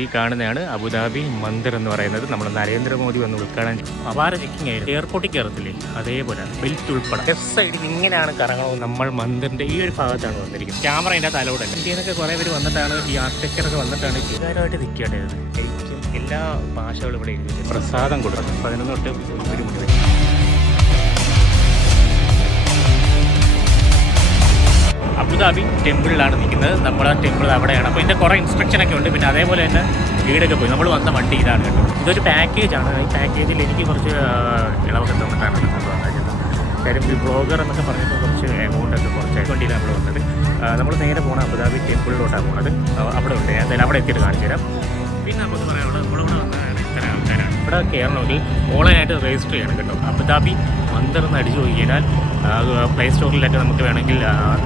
ഈ കാണുന്നതാണ് അബുദാബി മന്ദിർ എന്ന് പറയുന്നത്. നമ്മൾ നരേന്ദ്രമോദി വന്ന് ഉദ്ഘാടനം അപാര ചെക്കിംഗ് ആയിരുന്നു. എയർപോർട്ടിൽ കയറത്തില്ലേ അതേപോലെ ബെൽറ്റ് ഉൾപ്പെടെ ലെഫ്റ്റ് സൈഡിൽ ഇങ്ങനെയാണ് കറങ്ങുന്നത്. നമ്മൾ മന്ദിറിന്റെ ഈ ഒരു ഭാഗത്താണ് വന്നിരിക്കുന്നത്. ക്യാമറ അതിൻ്റെ അകത്ത് അലൗഡ് അല്ല. ഇന്ത്യയിലൊക്കെ കുറേ പേര് വന്നിട്ടാണ് ഈ ആർക്കിടെക്ചറൊക്കെ വന്നിട്ടാണ് ചിതാരമായിട്ട് നിൽക്കേണ്ടത്. എനിക്കും എല്ലാ ഭാഷകളും ഇവിടെ എഴുതി പ്രസാദം കൊടുക്കും 11 തൊട്ട് 1 മണി വരെ. അബുദാബി ടെമ്പിളിലാണ് നിൽക്കുന്നത്. നമ്മുടെ ടെമ്പിൾ അവിടെയാണ്. അപ്പോൾ ഇതിൻ്റെ കുറേ ഇൻസ്ട്രക്ഷനൊക്കെ ഉണ്ട്. പിന്നെ അതേപോലെ തന്നെ വീടൊക്കെ പോയി നമ്മൾ വന്ന വണ്ടി ഇതാണ് കേട്ടോ. ഇതൊരു പാക്കേജാണ്. ഈ പാക്കേജിൽ എനിക്ക് കുറച്ച് ഇളവൊക്കെ തന്നിട്ടാണ് വന്നത്. കാര്യം ഈ ബ്ലോഗർ എന്നൊക്കെ പറഞ്ഞപ്പോൾ കുറച്ച് എമൗണ്ടൊക്കെ കുറച്ച് വണ്ടിയിലാണ് നമ്മൾ വന്നത്. നമ്മൾ നേരെ പോകണം അബുദാബി ടെമ്പിളിലോട്ടാണ് പോകുന്നത്. അവിടെ ഉണ്ട്. ഞാൻ എന്തായാലും അവിടെ എത്തിയിട്ട് കാണിച്ചു തരാം. പിന്നെ നമുക്ക് പറയാനുള്ളത് നമ്മളിവിടെ വന്നതാണ് ഇത്ര ആൾക്കാരാണ്. ഇവിടെ കയറണമെങ്കിൽ ഓൺലൈനായിട്ട് രജിസ്റ്റർ ചെയ്യണം കേട്ടോ. അബുദാബി മന്ദിർ എന്ന് അടിച്ചു കഴിഞ്ഞാൽ പ്ലേ സ്റ്റോറിലൊക്കെ നമുക്ക് വേണമെങ്കിൽ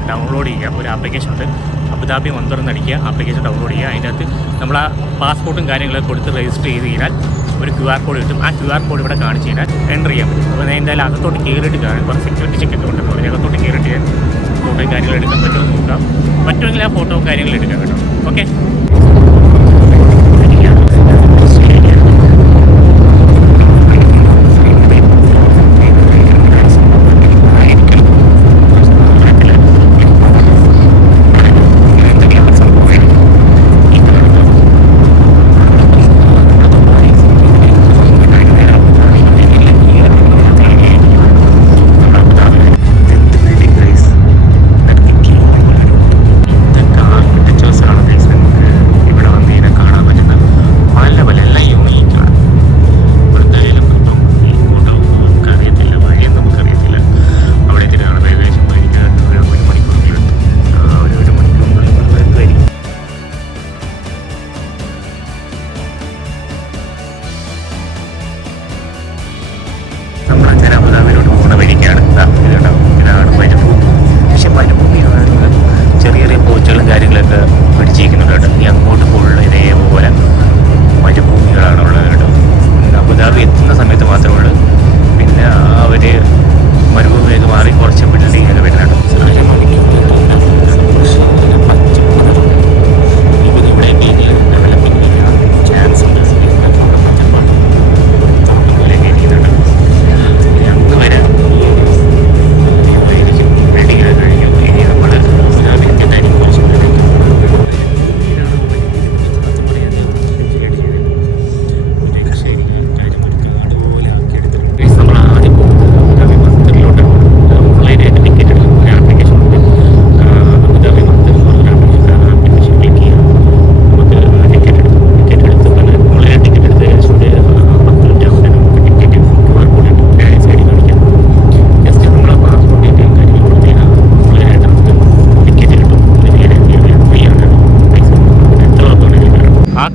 ഡൗൺലോഡ് ചെയ്യാം. ഒരു ആപ്ലിക്കേഷൻ ഉണ്ട്, അബുദാബി മന്ദിർ എന്ന് അടിക്കുക, ആപ്ലിക്കേഷൻ ഡൗൺലോഡ് ചെയ്യുക. അതിൻ്റെ അകത്ത് നമ്മൾ ആ പാസ്പോർട്ടും കാര്യങ്ങളൊക്കെ കൊടുത്ത് രജിസ്റ്റർ ചെയ്ത് കഴിഞ്ഞാൽ ഒരു QR കോഡ് കിട്ടും. ആ QR കോഡ് ഇവിടെ കാണിച്ച് കഴിഞ്ഞാൽ എൻ്റർ ചെയ്യാൻ പറ്റും. അപ്പോൾ ഞാൻ എന്തായാലും അകത്തോട്ട് കയറിയിട്ട് കാണും. കുറച്ച് സെക്യൂരിറ്റി ചെക്കൊക്കെ ഉണ്ടെന്ന് പറഞ്ഞാൽ അകത്തോട്ട് കയറിയിട്ട് ഫോട്ടോയും കാര്യങ്ങൾ എടുക്കാൻ പറ്റുമോ എന്ന് നോക്കാം. പറ്റുമെങ്കിൽ ആ ഫോട്ടോ കാര്യങ്ങൾ എടുക്കാം കേട്ടോ. ഓക്കെ.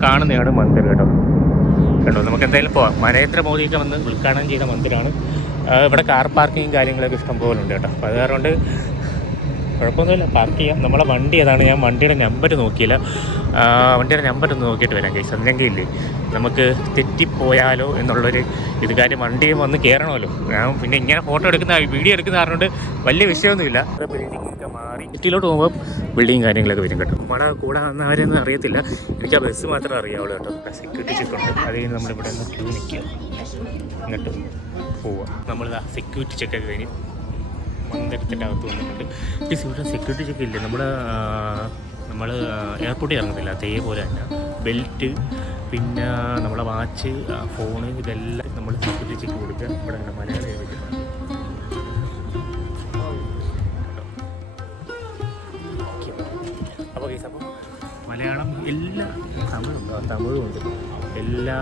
കാണുന്നതാണ് മന്ദിർ കേട്ടോ. നമുക്ക് എന്തായാലും പോവാം. നരേന്ദ്രമോദിയൊക്കെ വന്ന് ഉദ്ഘാടനം ചെയ്ത മന്ദിരമാണ്. ഇവിടെ കാർ പാർക്കിങ്ങും കാര്യങ്ങളൊക്കെ ഇഷ്ടം പോലെ ഉണ്ട് കേട്ടോ. അപ്പോൾ അത് കാരണം കുഴപ്പമൊന്നുമില്ല, പാർക്ക് ചെയ്യാം. നമ്മളെ വണ്ടി ഏതാണ്, ഞാൻ വണ്ടിയുടെ നമ്പർ നോക്കിയില്ല. വണ്ടിയുടെ നമ്പർ ഒന്ന് നോക്കിയിട്ട് വരാം കേസ്. അല്ലെങ്കിൽ ഇല്ലേ നമുക്ക് തെറ്റിപ്പോയാലോ എന്നുള്ളൊരു ഇത്. കാര്യം വണ്ടിയും വന്ന് കയറണമല്ലോ. ഞാൻ പിന്നെ ഇങ്ങനെ ഫോട്ടോ എടുക്കുന്ന വീഡിയോ എടുക്കുന്ന കാരണം വലിയ വിഷയമൊന്നുമില്ല. ബിൽഡിങ്ങൊക്കെ മാറി സിറ്റിയിലോട്ട് പോകുമ്പോൾ ബിൽഡിങ് കാര്യങ്ങളൊക്കെ വരും കേട്ടോ. അവിടെ കൂടെ വന്നവരെയൊന്നും അറിയത്തില്ല. എനിക്ക് ആ ബസ് മാത്രമേ അറിയാവുള്ളൂ കേട്ടോ. സെക്യൂരിറ്റി ചെക്ക് ഉണ്ട്. അത് കഴിഞ്ഞ് നമ്മളിവിടെ നിന്ന് ക്യൂ നിൽക്കുക, എന്നിട്ട് പോവുക. നമ്മളിതാ സെക്യൂരിറ്റി ചെക്കൊക്കെ കഴിഞ്ഞ് മന്ദിരത്തിൻ്റെ അകത്ത് വന്നിട്ടുണ്ട്. ഈ ഇവിടെ സെക്യൂരിറ്റി ചെക്ക് ഇല്ലേ, നമ്മൾ എയർപോർട്ടിൽ ഇറങ്ങുന്നില്ല അതേപോലെ തന്നെ ബെൽറ്റ്, പിന്നെ നമ്മളെ വാച്ച്, ഫോണ്, ഇതെല്ലാം നമ്മൾ സെക്യൂരിറ്റി ചെക്ക് കൊടുക്കുക. ഇവിടെ മലയാളം എഴുതിയിട്ടുണ്ട്. അപ്പോൾ കേസ് അപ്പോൾ മലയാളം എല്ലാ തമിഴുണ്ട്, എല്ലാ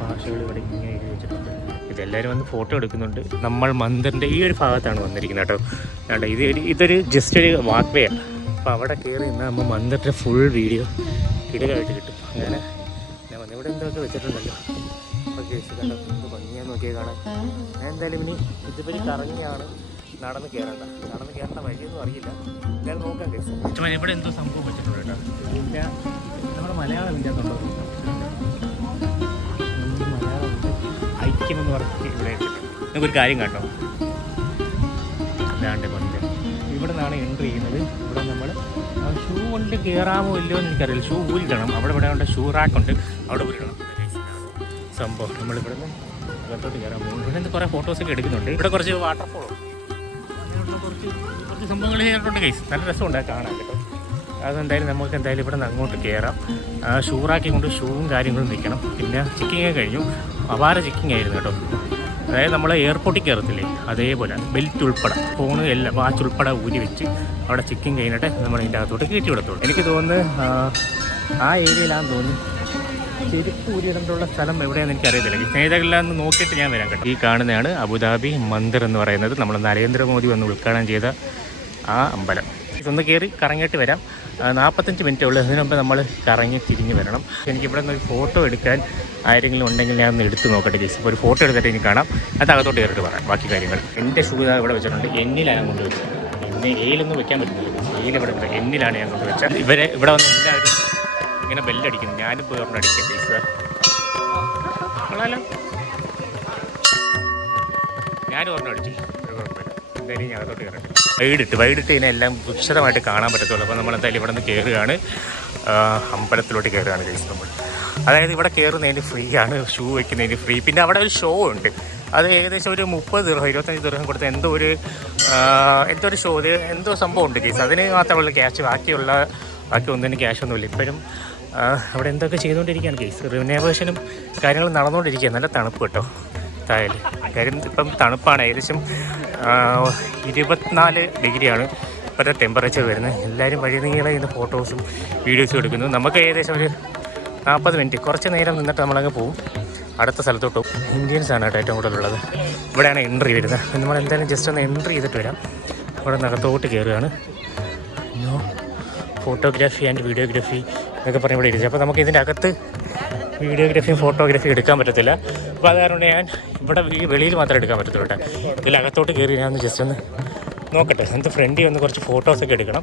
ഭാഷകളും ഇവിടെ ഇങ്ങനെ എഴുതി വെച്ചിട്ടുണ്ട്. ഇതെല്ലാവരും വന്ന് ഫോട്ടോ എടുക്കുന്നുണ്ട്. നമ്മൾ മന്ദിറിൻ്റെ ഈ ഒരു ഭാഗത്താണ് വന്നിരിക്കുന്നത് കേട്ടോ. ഇതൊരു ജസ്റ്റ് ഒരു വാക്ക് വേ ആണ്. അപ്പോൾ അവിടെ കയറി നിന്നാൽ നമ്മൾ മന്ദിറിൻ്റെ ഫുൾ വീഡിയോ കിടലായിട്ട് കിട്ടും. അങ്ങനെ ഞാൻ വന്നിവിടെ എന്തൊക്കെ വെച്ചിട്ടുണ്ടല്ലോ. അപ്പോൾ കേസ് കണ്ടോ, എന്ത് ഭംഗിയാന്ന് നോക്കിയാൽ കാണാൻ. ഞാൻ എന്തായാലും ഇനി ഇതുവരെ കറങ്ങിയാണ് നടന്ന് കയറേണ്ട വഴിയൊന്നും അറിയില്ല. എന്തായാലും നോക്കാം കേസ്. ഇവിടെ എന്തോ സംഭവം വെച്ചിട്ടുണ്ട് കേട്ടോ. പിന്നെ നമ്മുടെ മലയാളം ഇല്ലാത്തുണ്ടോ, ഐക്യമെന്ന് പറഞ്ഞിട്ട് ഇവിടെ നമുക്കൊരു കാര്യം കണ്ടോ. അല്ലാണ്ട് മന്ദിരം ഇവിടെ നിന്നാണ് എൻട്രി ചെയ്യുന്നത്. ഇവിടെ നമ്മൾ ഷൂ കൊണ്ട് ഉള്ളിൽ കയറാമോ ഇല്ലയോ എന്ന് എനിക്കറിയില്ല. ഷൂ ഊരിടണം. അവിടെ ഇവിടെ ഉണ്ട് ഷൂ റാക്കുണ്ട്, അവിടെ ഊരിടണം സംഭവം. നമ്മളിവിടെ നിന്ന് അകത്തോട്ട് കയറാൻ പോകും. ഇവിടെ നിന്ന് കുറേ ഫോട്ടോസൊക്കെ എടുക്കുന്നുണ്ട്. ഇവിടെ കുറച്ച് വാട്ടർഫോളും അങ്ങനെയുള്ള കുറച്ച് സംഭവങ്ങൾ ചെയ്തിട്ടുണ്ട് ഗൈസ്. നല്ല രസമുണ്ട് കാണാൻ കേട്ടോ. അതെന്തായാലും നമുക്ക് എന്തായാലും ഇവിടെ നിന്ന് അങ്ങോട്ട് കയറാം. ഷൂ റാക്കി കൊണ്ട് ഷൂവും കാര്യങ്ങളും നിൽക്കണം. പിന്നെ ചെക്കിങ് കഴിഞ്ഞു, അപാര ചെക്കിങ് ആയിരുന്നു കേട്ടോ. അതായത് നമ്മൾ എയർപോർട്ടിൽ കയറത്തില്ലേ അതേപോലെ ബെൽറ്റ് ഉൾപ്പെടെ ഫോണ് എല്ലാം വാച്ച് ഉൾപ്പെടെ ഊരി വെച്ച് അവിടെ ചെക്കിങ് കഴിഞ്ഞിട്ട് നമ്മൾ ഇതിൻ്റെ അകത്തോട്ട് കയറ്റി വിടത്തുള്ളൂ. എനിക്ക് തോന്നുന്നു ആ ഏരിയയിലാണെന്ന് തോന്നുന്നു ചെരുപ്പ് ഊരിയിടേണ്ടുള്ള സ്ഥലം എവിടെയാണെന്ന് എനിക്കറിയത്തില്ല. സ്നേഹിതകളെല്ലാം ഒന്ന് നോക്കിയിട്ട് ഞാൻ വരാം കേട്ടോ. ഈ കാണുന്നതാണ് അബുദാബി മന്ദിർ എന്ന് പറയുന്നത്. നമ്മൾ നരേന്ദ്രമോദി വന്ന് ഉദ്ഘാടനം ചെയ്ത ആ അമ്പലം. ഇതൊന്ന് കയറി കറങ്ങിയിട്ട് വരാം. 45 മിനിറ്റേ ഉള്ളൂ. അതിന് മുമ്പ് നമ്മൾ കറങ്ങി തിരിഞ്ഞ് വരണം. എനിക്കിവിടെ നിന്ന് ഒരു ഫോട്ടോ എടുക്കാൻ ആരെങ്കിലും ഉണ്ടെങ്കിൽ ഞാൻ ഒന്ന് എടുത്ത് നോക്കട്ടെ ചേച്ചി. ഇപ്പോൾ ഒരു ഫോട്ടോ എടുത്തിട്ട് എനിക്ക് കാണാം. അത് അകത്തോട്ട് കയറിയിട്ട് പറയാം ബാക്കി കാര്യങ്ങൾ. എൻ്റെ ഷൂ ഇവിടെ വെച്ചിട്ടുണ്ട്. എന്നിലാണ് കൊണ്ടുവച്ചത്. എന്നെ എയിലൊന്നും വെക്കാൻ പറ്റുന്നില്ല. എയിൽ ഇവിടെ ഉണ്ട്. എന്നിലാണ് ഞാൻ കൊണ്ടുവച്ചത്. ഇവിടെ വന്ന് എല്ലാവരും ഇങ്ങനെ ബെല്ലടിക്കുന്നു. ഞാനും പോയി ഒരെണ്ണം അടിക്കാം ചേച്ചി. കൊള്ളാലോ, ഞാനും ഒരെണ്ണം അടിച്ചു. എന്തായാലും ഞാൻ അകത്തോട്ട് കയറട്ടെ. വൈകിട്ട് ഇതിനെല്ലാം വിശദമായിട്ട് കാണാൻ പറ്റത്തുള്ളൂ. അപ്പോൾ നമ്മൾ എന്തായാലും ഇവിടെ നിന്ന് കയറുകയാണ്, അമ്പലത്തിലോട്ട് കയറുകയാണ് ചേച്ചി നമ്മൾ. അതായത് ഇവിടെ കയറുന്നതിന് ഫ്രീ ആണ്, ഷൂ വയ്ക്കുന്നതിന് ഫ്രീ. പിന്നെ അവിടെ ഒരു ഷോ ഉണ്ട്. അത് ഏകദേശം ഒരു 30 ദിർഹം 25 ദിർഹം കൊടുത്ത് എന്തോ ഒരു ഷോ, എന്തോ സംഭവം ഉണ്ട് കേസ്. അതിന് മാത്രമുള്ള ക്യാഷ്, ബാക്കി ഒന്നിനും ക്യാഷൊന്നുമില്ല. ഇപ്പോഴും അവിടെ എന്തൊക്കെ ചെയ്തുകൊണ്ടിരിക്കുകയാണ് കേസ്. റിനോവേഷനും കാര്യങ്ങളും നടന്നുകൊണ്ടിരിക്കുക. നല്ല തണുപ്പ് കേട്ടോ തായാലും. കാര്യം ഇപ്പം തണുപ്പാണ്. ഏകദേശം 24 ഡിഗ്രിയാണ് ഇപ്പോഴത്തെ ടെമ്പറേച്ചർ വരുന്നത്. എല്ലാവരും വഴി നീളെ ഇന്ന് ഫോട്ടോസും വീഡിയോസും എടുക്കുന്നു. നമുക്ക് ഏകദേശം ഒരു 40 മിനിറ്റ് കുറച്ച് നേരം നിന്നിട്ട് നമ്മളങ്ങ് പോവും അടുത്ത സ്ഥലത്തോട്ട് പോകും. ഇന്ത്യൻസാണ് കേട്ടോ ഏറ്റവും കൂടുതലുള്ളത്. ഇവിടെയാണ് എൻട്രി വരുന്നത്. നമ്മൾ എന്തായാലും ജസ്റ്റ് ഒന്ന് എൻട്രി ചെയ്തിട്ട് വരാം. അവിടെ നകത്തോട്ട് കയറുകയാണ്. ഫോട്ടോഗ്രാഫി ആൻഡ് വീഡിയോഗ്രാഫി എന്നൊക്കെ പറഞ്ഞ് ഇവിടെ ഇരിക്കും. അപ്പോൾ നമുക്ക് ഇതിൻ്റെ അകത്ത് വീഡിയോഗ്രാഫിയും ഫോട്ടോഗ്രാഫിയും എടുക്കാൻ പറ്റത്തില്ല. അപ്പോൾ അത് കാരണം ഞാൻ ഇവിടെ ഈ വെളിയിൽ മാത്രമേ എടുക്കാൻ പറ്റത്തുള്ളൂ കേട്ടോ. ഇതിലകത്തോട്ട് കയറി ഞാൻ ഒന്ന് ജസ്റ്റ് ഒന്ന് നോക്കട്ടെ. എന്നിട്ട് ഫ്രണ്ടിൽ ഒന്ന് കുറച്ച് ഫോട്ടോസൊക്കെ എടുക്കണം.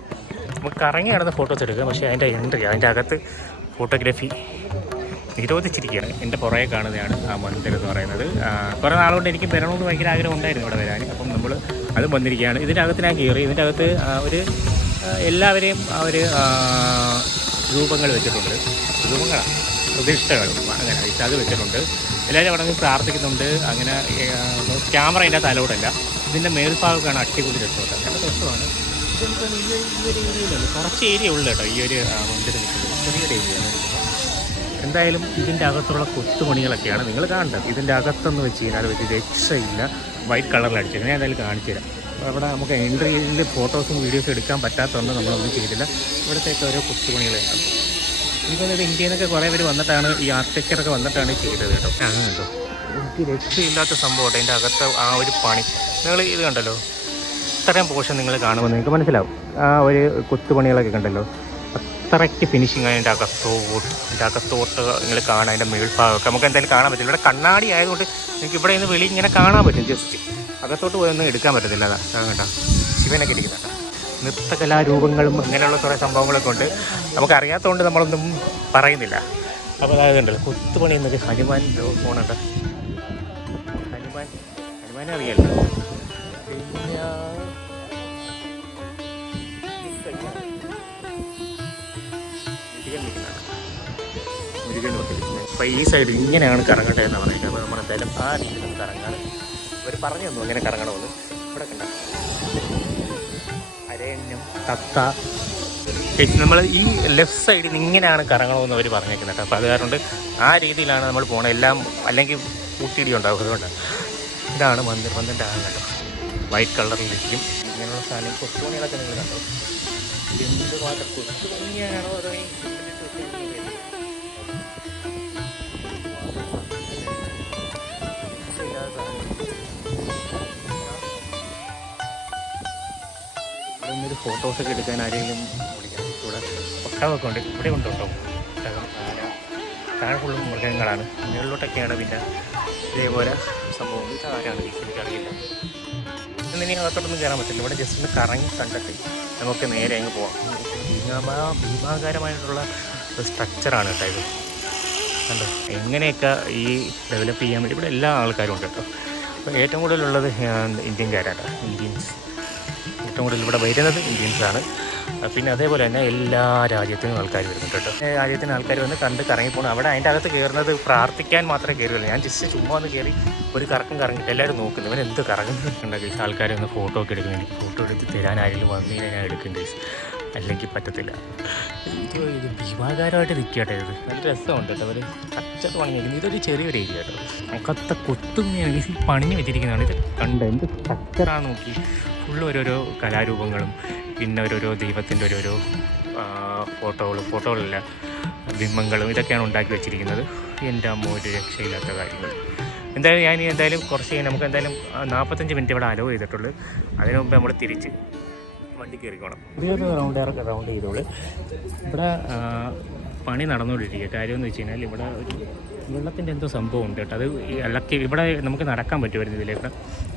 നമുക്ക് കറങ്ങി നടന്ന ഫോട്ടോസ് എടുക്കാം. പക്ഷേ അതിൻ്റെ എൻട്രി, അതിൻ്റെ അകത്ത് ഫോട്ടോഗ്രാഫി നിരോധിച്ചിരിക്കുകയാണ്. എൻ്റെ പുറകെ കാണുന്നതാണ് ആ മന്ദിർ എന്ന് പറയുന്നത്. കുറേ നാളുകൊണ്ട് എനിക്ക് വരണമെന്ന് ഭയങ്കര ആഗ്രഹം ഉണ്ടായിരുന്നു ഇവിടെ വരാൻ. അപ്പം നമ്മൾ അതും വന്നിരിക്കുകയാണ്. ഇതിൻ്റെ അകത്ത് ഞാൻ കയറി. ഇതിൻ്റെ അകത്ത് ഒരു എല്ലാവരെയും അവർ രൂപങ്ങൾ വെച്ചിട്ടുണ്ട്. രൂപങ്ങളാണ്, പ്രതിഷ്ഠകൾ, അങ്ങനെ അത് വെച്ചിട്ടുണ്ട്. എല്ലാവരും അവിടെ നിന്ന് പ്രാർത്ഥിക്കുന്നുണ്ട്. അങ്ങനെ ക്യാമറ അതിൻ്റെ അകത്ത് അലൗഡല്ല. ഇതിൻ്റെ മേൽഭാഗമൊക്കെയാണ് അടിപൊളി രസമുണ്ട്. നല്ല രസമാണ്. ഇതെനിക്ക് ഈ ഒരു ഏരിയയിലല്ല, കുറച്ച് ഏരിയ ഉള്ളു കേട്ടോ ഈ ഒരു മന്ദിരം നിൽക്കുന്നത്. ചെറിയൊരു ഏരിയയാണ്. എന്തായാലും ഇതിൻ്റെ അകത്തുള്ള കൊത്തുപണികളൊക്കെയാണ് നിങ്ങൾ കാണേണ്ടത്. ഇതിൻ്റെ അകത്തെന്ന് വെച്ച് കഴിഞ്ഞാൽ ഒരു രക്ഷയില്ല. വൈറ്റ് കളറിൽ അടിച്ചിരുന്നത്. ഞാൻ എന്തായാലും കാണിച്ചു തരാം. അവിടെ നമുക്ക് എൻട്രിയിൽ ഫോട്ടോസും വീഡിയോസും എടുക്കാൻ പറ്റാത്തതുകൊണ്ട് നമ്മളൊന്നും ചെയ്തില്ല. ഇവിടത്തേക്ക് ഓരോ കൊത്തുപണികളുണ്ടാകും. എനിക്കൊന്നത് ഇന്ത്യയിൽ നിന്നൊക്കെ കുറേ പേര് വന്നിട്ടാണ്, ഈ ആർക്കിടെക്ചറൊക്കെ വന്നിട്ടാണ് ചെയ്തത് കേട്ടോ. അങ്ങനെ കേട്ടോ, എനിക്ക് രക്ഷയില്ലാത്ത സംഭവം. അതിൻ്റെ അകത്ത് ആ ഒരു പണി നിങ്ങൾ ഇത് കണ്ടല്ലോ, ഇത്രയും പോർഷൻ നിങ്ങൾ കാണുമ്പോൾ നിങ്ങൾക്ക് മനസ്സിലാവും. ആ ഒരു കൊത്തുപണികളൊക്കെ കണ്ടല്ലോ, അത്രയ്ക്ക് ഫിനിഷിങ്. അതിൻ്റെ അകത്തോട്ട് നിങ്ങൾ കാണാം. അതിൻ്റെ മേൽഭാഗമൊക്കെ നമുക്ക് എന്തായാലും കാണാൻ പറ്റില്ല. ഇവിടെ കണ്ണാടി ആയതുകൊണ്ട് നിങ്ങൾക്ക് ഇവിടെ നിന്ന് വെളി ഇങ്ങനെ കാണാൻ പറ്റും. ജസ്റ്റ് അകത്തോട്ട് പോയൊന്നും എടുക്കാൻ പറ്റത്തില്ല. അതാ കേട്ടോ, ശിവനൊക്കെ ഇരിക്കുന്നുണ്ട്. നൃത്തകലാരൂപങ്ങളും അങ്ങനെയുള്ള കുറേ സംഭവങ്ങളൊക്കെ ഉണ്ട്. നമുക്കറിയാത്തതുകൊണ്ട് നമ്മളൊന്നും പറയുന്നില്ല. അപ്പോൾ അതായത് ഉണ്ടല്ലോ കൊത്തുപണി എന്നൊക്കെ. ഹനുമാൻ ഫോണുണ്ട്. ഹനുമാനെ അറിയാമല്ലോ. മുരുകൻ അപ്പോൾ ഈ സൈഡ് ഇങ്ങനെയാണ് കറങ്ങട്ടെ എന്ന് പറയുന്നത്. അപ്പോൾ നമ്മളെന്തായാലും ആ രീതിയിൽ കറങ്ങാണ്. അവർ പറഞ്ഞു തന്നു അങ്ങനെ കറങ്ങണമെന്ന്. ഇവിടെ കണ്ട അരണ്യം, തത്ത. നമ്മൾ ഈ ലെഫ്റ്റ് സൈഡിൽ നിന്ന് ഇങ്ങനെയാണ് കറങ്ങണമെന്ന് അവർ പറഞ്ഞേക്കുന്നത്. അപ്പോൾ അത് കാരണം ആ രീതിയിലാണ് നമ്മൾ പോകണം. എല്ലാം അല്ലെങ്കിൽ കൂട്ടിയിടി ഉണ്ടാവും. അതുകൊണ്ട് ഇതാണ് മന്ദിറിൻ്റെ ആകം കേട്ടോ. വൈറ്റ് കളറിലിരിക്കും ഇങ്ങനെയുള്ള സാധനം. കൊത്തുപണികളൊക്കെ നിങ്ങൾ കണ്ടോ, എന്ത് മാത്രം കൊത്തുപണിയാണോ അതോ ഒരു ഫോട്ടോസൊക്കെ എടുക്കാൻ ആരെങ്കിലും വിളിക്കാം. ഇവിടെ ഒട്ടകമൊക്കെ ഉണ്ട്. ഇവിടെ ഉണ്ട് ഒട്ടകം, ഒട്ടകം, ആന. താഴെ ഫുള്ളും മൃഗങ്ങളാണ്. മുകളിലോട്ടൊക്കെയാണ് പിന്നെ ഇതേപോലെ സംഭവം. ഇത് ആരാണ് എനിക്കറിയില്ല. ഇനി അകത്തോട്ടൊന്നും കയറാൻ പറ്റില്ല. ഇവിടെ ജസ്റ്റ് ഒന്ന് കറങ്ങി കണ്ടിട്ട് നമുക്ക് നേരെ അങ്ങ് പോവാം. ഭീമാകാരമായിട്ടുള്ള ഒരു സ്ട്രക്ചറാണ് കേട്ടോ ഇത്. കണ്ടോ എങ്ങനെയൊക്കെ ഈ ഡെവലപ്പ് ചെയ്യാൻ വേണ്ടി ഇവിടെ എല്ലാ ആൾക്കാരും ഉണ്ട് കേട്ടോ. അപ്പോൾ ഏറ്റവും കൂടുതലുള്ളത് ഇന്ത്യൻകാരാണ്. ഇന്ത്യൻസ് ഏറ്റവും കൂടുതൽ ഇവിടെ വരുന്നത് ഇന്ത്യൻസാണ്. പിന്നെ അതേപോലെ തന്നെ എല്ലാ രാജ്യത്തിനും ആൾക്കാർ വരുന്നുണ്ട് കേട്ടോ. രാജ്യത്തിന് ആൾക്കാർ വന്ന് കണ്ട് കറങ്ങി പോകണം. അവിടെ അതിൻ്റെ അകത്ത് കയറുന്നത് പ്രാർത്ഥിക്കാൻ മാത്രമേ കയറുള്ളൂ. ഞാൻ ജസ്റ്റ് ചുമ്മാ ഒന്ന് കയറി ഒരു കറക്കം കറങ്ങിയിട്ട് എല്ലാവരും നോക്കുന്നു, ഇവൻ എന്ത് കറങ്ങുന്നുണ്ടെങ്കിൽ ആൾക്കാർ ഒന്ന് ഫോട്ടോ ഒക്കെ എടുക്കുന്നു. എനിക്ക് ഫോട്ടോ എടുത്ത് തരാൻ ആരെങ്കിലും വന്നതിനെ ഞാൻ എടുക്കും ഗൈസ്, അല്ലെങ്കിൽ പറ്റത്തില്ല. ഇത് ഭീമാകാരമായിട്ട് നിൽക്കട്ടെ. ഇത് നല്ല രസമുണ്ട് കേട്ടോ. അവർ കച്ചട്ട് പണിഞ്ഞിരിക്കുന്നത്. ഇതൊരു ചെറിയൊരു ഏരിയ കേട്ടോ. നമുക്കത്തെ കൊത്തുമണിയാണ് ഈ പണിഞ്ഞ് വെച്ചിരിക്കുന്നതാണ്. ഇത് കണ്ട് എന്ത് കച്ചറാന്ന് നോക്കി. ഫുള്ള് ഓരോരോ കലാരൂപങ്ങളും പിന്നെ ഓരോരോ ദൈവത്തിൻ്റെ ഓരോരോ ഫോട്ടോകളല്ല ബിംബങ്ങളും ഇതൊക്കെയാണ് ഉണ്ടാക്കി വെച്ചിരിക്കുന്നത്. എൻ്റെ അമ്മ ഒരു രക്ഷയില്ലാത്ത കാര്യങ്ങൾ. എന്തായാലും കുറച്ച് കഴിഞ്ഞ് നമുക്ക് എന്തായാലും 45 മിനിറ്റ് ഇവിടെ അലോ ചെയ്തിട്ടുള്ളൂ. അതിനു മുമ്പ് നമ്മൾ തിരിച്ച് വണ്ടി കയറിക്കോണം. ഇതൊരു റൗണ്ട് ചെയ്തോളൂ. ഇവിടെ പണി നടന്നുകൊണ്ടിരിക്കുക. കാര്യമെന്ന് വെച്ച് കഴിഞ്ഞാൽ ഇവിടെ ഒരു വെള്ളത്തിൻ്റെ എന്തോ സംഭവം ഉണ്ട് കേട്ടോ. അത് ഇളക്കി ഇവിടെ നമുക്ക് നടക്കാൻ പറ്റുമായിരുന്നു ഇതിലേക്ക്.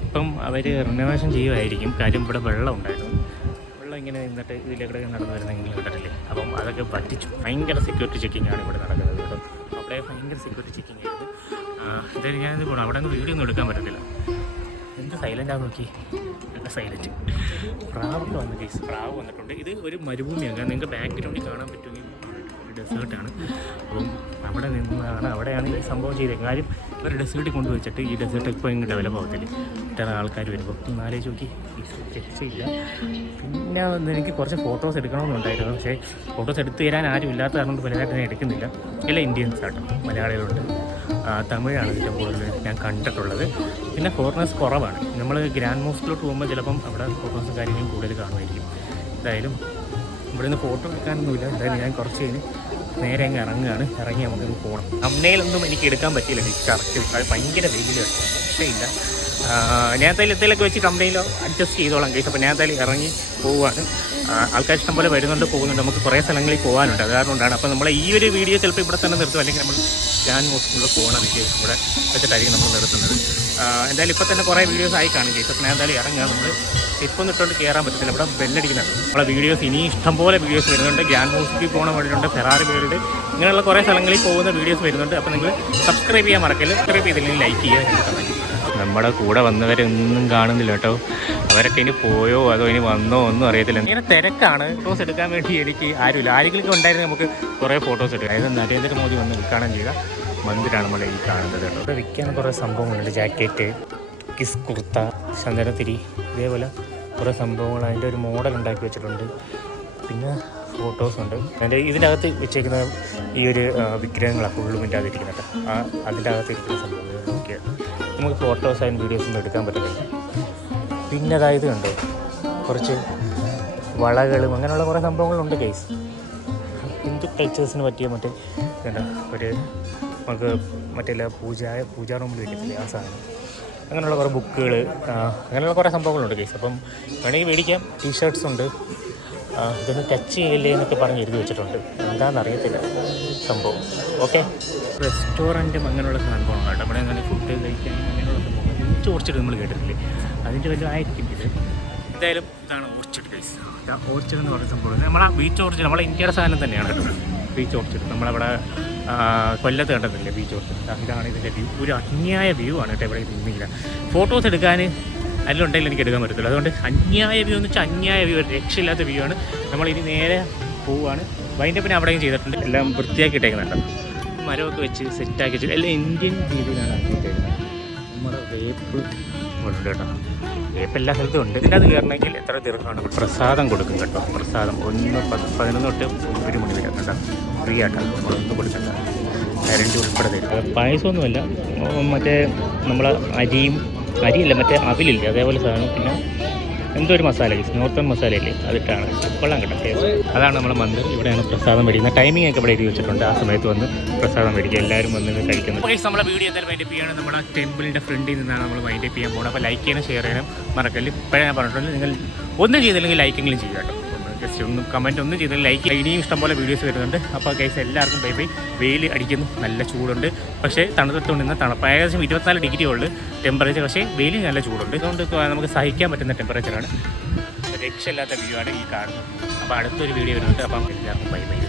ഇപ്പം അവർ റിനോവേഷൻ ചെയ്യുമായിരിക്കും. കാര്യം ഇവിടെ വെള്ളം ഉണ്ടായിരുന്നു. വെള്ളം ഇങ്ങനെ നിന്നിട്ട് ഇതിലേക്കൂടെ നടന്നു വരുന്ന നിങ്ങൾ കണ്ടിട്ടില്ലേ. അപ്പം അതൊക്കെ പറ്റിച്ചു. ഭയങ്കര സെക്യൂരിറ്റി ചെക്കിങ്ങാണ് ഇവിടെ നടക്കുന്നത് കേട്ടോ. അവിടെ ഭയങ്കര സെക്യൂരിറ്റി ചെക്കിങ് ആയിരുന്നു. എന്തായാലും ഞാനിത് പോകണം. അവിടെ നിന്ന് വീഡിയോ ഒന്നും എടുക്കാൻ പറ്റത്തില്ല. എന്ത് സൈലൻ്റാന്ന് നോക്കി, നല്ല സൈലൻറ്റ്. പ്രാവൊക്കെ വന്നു കേസ്, പ്രാവ് വന്നിട്ടുണ്ട്. ഇത് ഒരു മരുഭൂമിയാണ്. നിങ്ങൾക്ക് ബാക്ക്ഗ്രൗണ്ടിൽ കാണാൻ പറ്റുമെങ്കിൽ ഒരു ഡെസേർട്ടാണ്. അപ്പം അവിടെയാണ് ഈ സംഭവം ചെയ്തേക്കുന്നത്. കാര്യം ഒരു ഡെസേർട്ടിൽ കൊണ്ടുവച്ചിട്ട് ഈ ഡെസേർട്ട് ഇപ്പോൾ ഇങ്ങ് ഡെവലപ്പ് ആകത്തില്ല. ഇത്ര ആൾക്കാർ വരുമ്പോൾ നാലേ ചോക്കി രക്ഷയില്ല. പിന്നെ എനിക്ക് കുറച്ച് ഫോട്ടോസ് എടുക്കണമെന്നുണ്ടായിരുന്നു. പക്ഷേ ഫോട്ടോസ് എടുത്തു തരാൻ ആരും ഇല്ലാത്ത കാരണം വലുതായിട്ട് ഞാൻ എടുക്കുന്നില്ല. എല്ലാം ഇന്ത്യൻസ് ആട്ടോ, മലയാളികളുണ്ട്, തമിഴാണ് ഏറ്റവും കൂടുതൽ ഞാൻ കണ്ടിട്ടുള്ളത്. പിന്നെ ഫോറിനേഴ്സ് കുറവാണ്. നമ്മൾ ഗ്രാൻഡ് മോസ്കിലോട്ട് പോകുമ്പോൾ ചിലപ്പം അവിടെ ഫോട്ടോസും കാര്യങ്ങളും കൂടുതൽ കാണുമായിരിക്കും. എന്തായാലും ഇവിടെ നിന്ന് ഫോട്ടോ എടുക്കാനൊന്നുമില്ല. എന്തായാലും ഞാൻ കുറച്ച് കഴിഞ്ഞ് നേരെ അങ്ങ് ഇറങ്ങി നമുക്കൊന്ന് പോകണം. അമ്മയിലൊന്നും എനിക്ക് എടുക്കാൻ പറ്റിയില്ല. കറക്റ്റ് ഭയങ്കര വെയിലാണ്, രക്ഷയില്ല. ഞാൻ എന്തായാലും എന്തെങ്കിലുമൊക്കെ വെച്ച് കമ്പനിയിലോ അഡ്ജസ്റ്റ് ചെയ്തോളാം കേസ്. അപ്പോൾ ഞാൻ എന്തായാലും ഇറങ്ങി പോവുകയാണ്. ആൾക്കാർ ഇഷ്ടം പോലെ പോകുന്നുണ്ട്. നമുക്ക് കുറേ സ്ഥലങ്ങളിൽ പോകാനുണ്ട്. അത് കാരണമുണ്ടാണ്. അപ്പോൾ നമ്മൾ ഈ ഒരു വീഡിയോ ചിലപ്പോൾ ഇവിടെ തന്നെ നിർത്തും, അല്ലെങ്കിൽ നമ്മൾ ഗ്രാൻഡ് മോസ്കിൽ പോകണമെങ്കിൽ ഇവിടെ വെച്ചിട്ടായിരിക്കും നമ്മൾ നിർത്തുന്നത്. എന്തായാലും ഇപ്പോൾ തന്നെ കുറേ വീഡിയോസ് ആയി കാണും കേസ്. അപ്പോൾ ഞാൻ എന്തായാലും ഇറങ്ങുക. നമ്മൾ ടിപ്പൊന്നും ഇട്ടുകൊണ്ട് കയറാൻ പറ്റത്തില്ല. ഇവിടെ ബെല്ലടിക്കുന്നുണ്ട്. നമ്മളെ വീഡിയോസ് ഇനി ഇഷ്ടംപോലെ വീഡിയോസ് വരുന്നുണ്ട്. ഗ്രാൻഡ് മോസ്കിൽ പോകുന്ന വഴിയുണ്ട്, ഫെറാറി വേൾഡ്, ഇങ്ങനെയുള്ള കുറേ സ്ഥലങ്ങളിൽ പോകുന്ന വീഡിയോസ് വരുന്നുണ്ട്. അപ്പോൾ നിങ്ങൾ സബ്സ്ക്രൈബ് ചെയ്യാൻ മറക്കല്ല. സബ്സ്ക്രൈബ് ചെയ്തില്ലെങ്കിൽ ലൈക്ക് ചെയ്യുക, രണ്ട് കമൻറ്റ് ചെയ്യുക. നമ്മുടെ കൂടെ വന്നവരൊന്നും കാണുന്നില്ല കേട്ടോ. അവരൊക്കെ ഇനി പോയോ അതോ ഇനി വന്നോ ഒന്നും അറിയത്തില്ല. ഇങ്ങനെ തിരക്കാണ്. ഫോട്ടോസ് എടുക്കാൻ വേണ്ടി എനിക്ക് ആരുമില്ല. ആരെങ്കിലും ഉണ്ടായിരുന്നു നമുക്ക് കുറേ ഫോട്ടോസ് എടുക്കാം. അതായത് നരേന്ദ്രമോദി വന്ന് ഉദ്ഘാടനം ചെയ്ത മന്ദിരാണ് നമ്മൾ ഈ കാണുന്നത് കേട്ടോ. ഇവിടെ വിൽക്കാൻ കുറേ സംഭവങ്ങളുണ്ട്. ജാക്കറ്റ്, കിസ് കുർത്ത, ചന്ദനത്തിരി, ഇതേപോലെ കുറേ സംഭവങ്ങൾ. അതിൻ്റെ ഒരു മോഡൽ ഉണ്ടാക്കി വെച്ചിട്ടുണ്ട്. പിന്നെ ഫോട്ടോസുണ്ട്. ഇതിൻ്റെ അകത്ത് വെച്ചേക്കുന്ന ഈ ഒരു വിഗ്രഹങ്ങളാണ് ഫുള്ളും ഇതിൻ്റെ അകത്തിരിക്കുന്നത് കേട്ടോ. അതിൻ്റെ അകത്തിരിക്കുന്ന സംഭവങ്ങൾ നോക്കിയാൽ നമുക്ക് ഫോട്ടോസ് ആൻഡ് വീഡിയോസ് ഒന്നും എടുക്കാൻ പറ്റത്തില്ല. പിന്നെ അതായത് കണ്ടോ കുറച്ച് വളകളും അങ്ങനെയുള്ള കുറേ സംഭവങ്ങളുണ്ട് കേസ്. ഹിന്ദു കൾച്ചേഴ്സിന് പറ്റിയ മറ്റേ എന്താ ഒരു നമുക്ക് മറ്റേ പൂജാ റൂമിൽ വയ്ക്കത്തില്ലേ ആ സാധനം, അങ്ങനെയുള്ള കുറേ ബുക്കുകൾ, അങ്ങനെയുള്ള കുറേ സംഭവങ്ങളുണ്ട് കേസ്. അപ്പം വേണമെങ്കിൽ മേടിക്കാം. ടീഷർട്ട്സ് ഉണ്ട്. ഇതൊന്നും ടച്ച് ചെയ്യില്ലേ എന്നൊക്കെ പറഞ്ഞ് എഴുതി വെച്ചിട്ടുണ്ട്. എന്താണെന്നറിയത്തില്ല സംഭവം. ഓക്കെ, റെസ്റ്റോറൻറ്റും അങ്ങനെയുള്ള സംഭവമാണ് കേട്ടോ. അവിടെ അങ്ങനെ ഫുഡ് കഴിക്കാൻ അങ്ങനെയുള്ള സംഭവം. ബീച്ച് ഓർച്ചിഡ് നമ്മൾ കേട്ടിട്ടില്ലേ, അതിൻ്റെ വല്ലതും ആയിരിക്കും ഇത്. എന്തായാലും ഇതാണ് ഓർച്ചിഡ് ഗൈസ്. ഓർച്ചിഡ് എന്ന് പറയുന്ന സംഭവം നമ്മളെ ബീച്ച് ഓർച്ചിഡ് നമ്മളെ ഇന്ത്യയുടെ സാധനം തന്നെയാണ് കേട്ടോ. ബീച്ച് ഓർച്ചിഡ് നമ്മളവിടെ കൊല്ലത്ത് കണ്ടതില്ലേ ബീച്ച് ഓർച്ചിഡ്. ഇതാണ് ഇതിൻ്റെ വ്യൂ. ഒരു അന്യായ വ്യൂ ആണ് കേട്ടോ. ഇവിടെ നിന്നില്ല ഫോട്ടോസ് എടുക്കാൻ അതിലുണ്ടെങ്കിൽ എനിക്ക് എടുക്കാൻ പറ്റത്തില്ല. അതുകൊണ്ട് അന്യായ വ്യൂ എന്ന് വെച്ചാൽ അന്യായ വ്യൂ, രക്ഷയില്ലാത്ത വ്യൂ ആണ്. നമ്മളിനി നേരെ പോവുകയാണ്. വൈൻഡപ്പ് പിന്നെ അവിടെയും ചെയ്തിട്ടുണ്ട്. എല്ലാം വൃത്തിയാക്കി ഇട്ടേക്കുന്നുണ്ട്. മരമൊക്കെ വെച്ച് സെറ്റാക്കി വെച്ചു. എല്ലാം ഇന്ത്യൻ രീതിയിലാണ് ആക്കിയിട്ടേക്കുന്നത്. നമ്മുടെ വേപ്പ് ഉണ്ട് കേട്ടോ. വേപ്പ് എല്ലാ സ്ഥലത്തും ഉണ്ട്. ഇതിനകത്ത് കയറണമെങ്കിൽ എത്ര തീർക്കാണ്. പ്രസാദം കൊടുക്കും കേട്ടോ. പ്രസാദം 11 തൊട്ട് 1 മണി വരെ കേട്ടോ. ഫ്രീ ആയിട്ടാണ്. നമ്മളൊന്നും കൊടുക്കണ്ട. കരണ്ട് ഉൾപ്പെടെ തരും. പായസമൊന്നുമല്ല, മറ്റേ നമ്മളെ അരിയില്ല, മറ്റേ അവിലില്ലേ അതേപോലെ സാധനം. പിന്നെ എന്തോ ഒരു മസാല, നോർത്തൺ മസാലയില്ലേ, അതിട്ടാണ് കൊള്ളാൻ കേട്ടോ. അതാണ് നമ്മളെ മന്ദിർ. ഇവിടെയാണ് പ്രസാദം മേടിക്കുന്നത്. ടൈമിംഗ് ഒക്കെ ഇവിടെ എഴുതി വെച്ചിട്ടുണ്ട്. ആ സമയത്ത് വന്ന് പ്രസാദം മേടിക്കുക. എല്ലാവരും വന്ന് കഴിക്കുന്നത്. നമ്മളെ വീഡിയോ എന്തായാലും വൈൻഡപ്പ് ചെയ്യാണ്. നമ്മുടെ ടെമ്പിളിൻ്റെ ഫ്രണ്ടിൽ നിന്നാണ് നമ്മൾ വൈൻഡപ്പ് ചെയ്യാൻ പോകുന്നത്. അപ്പോൾ ലൈക്ക് ചെയ്യാനും ഷെയർ ചെയ്യാനും മറക്കല്ല. ഇപ്പോഴേ ഞാൻ പറഞ്ഞിട്ടുണ്ട്, നിങ്ങൾ ഒന്നും ചെയ്തില്ലെങ്കിൽ ലൈക്കെങ്കിലും ചെയ്യുക കേട്ടോ. ജസ്റ്റ് ഒന്നും കമൻറ്റ് ഒന്നും ചെയ്തില്ല. ലൈക്ക് ഇനിയും ഇഷ്ടംപോലെ വീഡിയോസ് വരുന്നുണ്ട്. അപ്പോൾ ഗൈസ് എല്ലാവർക്കും ബൈ ബൈ. വെയിൽ അടിക്കുന്നു, നല്ല ചൂടുണ്ട്. പക്ഷേ തണുത്തുകൊണ്ടിരുന്ന തണുപ്പ് ഏകദേശം 24 ഡിഗ്രി ഉള്ളു ടെമ്പറേച്ചർ. പക്ഷേ വെയിൽ നല്ല ചൂടുണ്ട്. അതുകൊണ്ട് നമുക്ക് സഹിക്കാൻ പറ്റുന്ന ടെമ്പറേച്ചറാണ്. രക്ഷയില്ലാത്ത വ്യൂ ആണ് ഈ കാണുന്നത്. അപ്പോൾ അടുത്തൊരു വീഡിയോ വരുന്നുണ്ട്. അപ്പം എല്ലാവർക്കും ബൈ ബൈ.